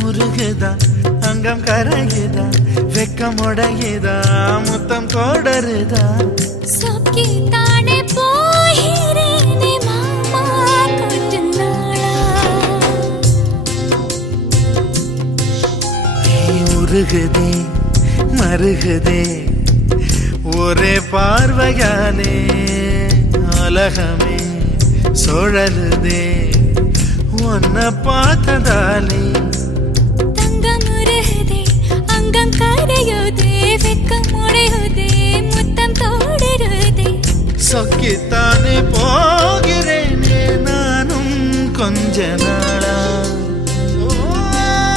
முருகுதா அங்கம் கரையுதா வெக்கம் உடையுதா முத்தம் தொடருதா சொக்கி தானே போகிறேனே மாமா கொஞ்ச நாளா உருகுதே மருகுதே ஒரே பார்வையானே உலகமே சுழலுதே உன்னை பார்த்ததாலே